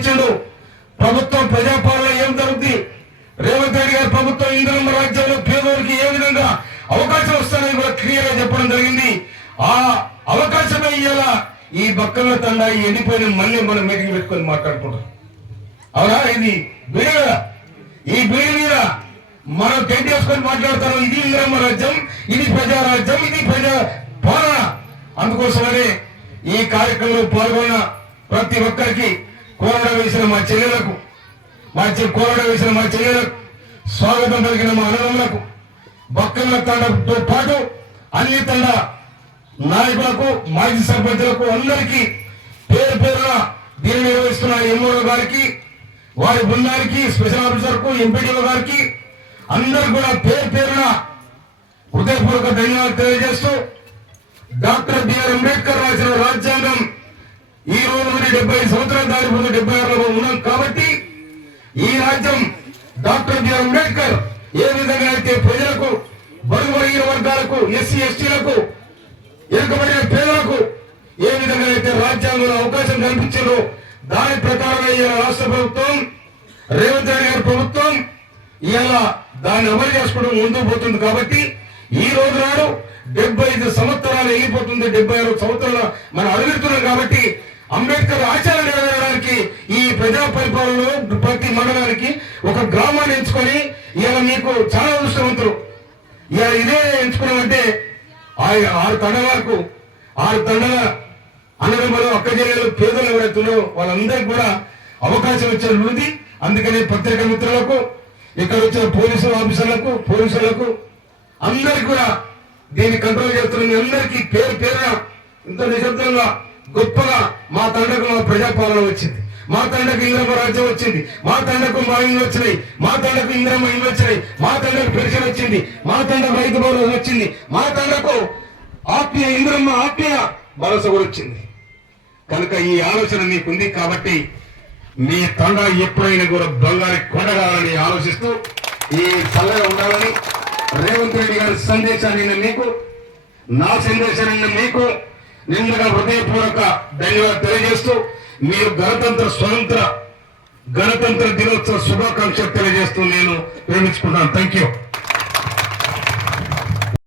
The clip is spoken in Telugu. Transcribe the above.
ఇచ్చిండు ప్రభుత్వం ప్రజాపాలన ఏం జరుగుతుంది రేవంత్ రెడ్డి గారి ప్రభుత్వం ఇంద్రమ్మ రాజ్యంలో పేదోరికి ఏ విధంగా అవకాశం వస్తారని కూడా క్లియర్గా చెప్పడం జరిగింది. ఆ అవకాశమే ఇవాళ ఈ బక్కల తండా ఈ ఎండిపోయిన మళ్ళీ మనం మీటింగ్ పెట్టుకొని మాట్లాడుకుంటాం. అవునా? ఇది బీడి ఈ బీడి మీద మనం టెంట్ వేసుకొని మాట్లాడతాం. ఇది ఇంద్రమ్మ రాజ్యం ఇది ప్రజారాజ్యం ఇది ప్రజా పాలన అందుకోసమనే ఈ కార్యక్రమంలో పాల్గొన్న ప్రతి ఒక్కరికి కోరడ వేసిన మా చెల్లెలకు మా కోరడ వేసిన మా చెల్లెలకు స్వాగతం పలికిన మా అన్నదమ్ములకు బక్కల తండతో పాటు అన్ని తండ నాయకులకు మాజీ సర్పంచులకు అందరికీ పేరు పేరున దీన్ని నిర్వహిస్తున్న ఎంఓ గారికి వారి బృందానికి స్పెషల్ ఆఫీసర్కు ఎంపీడీఓ గారికి అందరు కూడా పేరు పేరున హృదయపూర్వక ధన్యవాదాలు తెలియజేస్తూ డాక్టర్ బిఆర్ అంబేద్కర్ రాసిన రాజ్యాంగం ఈ రోజు నుండి డెబ్బై సంవత్సరాలు ముందు డెబ్బై ఆరులో ఉన్నాం కాబట్టి ఈ రాజ్యం డాక్టర్ బిఆర్ అంబేద్కర్ ఏ విధంగా అయితే ప్రజలకు బరువు బలహీన వర్గాలకు ఎస్సీ ఎస్టీలకు వెనుకబడిన పేదలకు ఏ విధంగా అయితే రాజ్యాంగంలో అవకాశం కల్పించారో దాని ప్రకారం ఇవాళ రాష్ట్ర ప్రభుత్వం రేవంత్ రెడ్డి గారి ప్రభుత్వం ఇవాళ దాన్ని అమలు చేసుకోవడం ముందుకు పోతుంది కాబట్టి ఈ రోజు నాడు డెబ్బై ఐదు సంవత్సరాలు వెళ్ళిపోతుంది డెబ్బై ఆరు సంవత్సరాలు మనం అడుగుతున్నాం కాబట్టి అంబేద్కర్ ఆచారం నెరవేరడానికి ఈ ప్రజా పరిపాలనలో ప్రతి మండలానికి ఒక గ్రామాన్ని ఎంచుకొని ఇలా మీకు చాలా అదృష్టవంతులు. ఇలా ఇదే ఎంచుకున్నామంటే ఆ ఆరు తండలకు ఆరు తండల అన్నదమ్మలు అక్క జిల్లాలు పేదలు ఎవరైతున్నారో వాళ్ళందరికీ కూడా అవకాశం ఇచ్చిన ఉంది అందుకని పత్రికా మిత్రులకు ఇక్కడ వచ్చిన పోలీసు ఆఫీసర్లకు పోలీసులకు అందరికి కూడా దీన్ని కంట్రోల్ చేస్తున్న మీ అందరికీ పేరు పేరున ఇంత నిశ్శబ్దంగా గొప్పగా మా తండకు మా ప్రజాపాలన వచ్చింది. మా తండకు ఇంద్రమ్మ రాజ్యం వచ్చింది. మా తండకు మా ఇల్లు వచ్చినాయి. మా తండకు ఇంద్రమ్మ ఇల్లు వచ్చినాయి. మా తండ్రకు పెన్షన్ వచ్చింది. మా తండకు రైతు భరోసా వచ్చింది. మా తండకు ఆత్మీయ ఇంద్రమ్మ ఆత్మీయ భరోసా కూడా వచ్చింది. కనుక ఈ ఆలోచన మీకుంది కాబట్టి మీ తండ ఎప్పుడైనా కూడా బంగారు కొండగాలని ఆలోచిస్తూ ఈ చల్లగా ఉండాలని రేవంత్ రెడ్డి గారి సందేశాన్ని మీకు నా సందేశాన్ని మీకు నిన్నగా హృదయపూర్వక ధన్యవాదాలు తెలియజేస్తూ మీరు గణతంత్ర స్వతంత్ర గణతంత్ర దినోత్సవ శుభాకాంక్షలు తెలియజేస్తూ నేను ప్రేమించుకుంటాను థ్యాంక్ యూ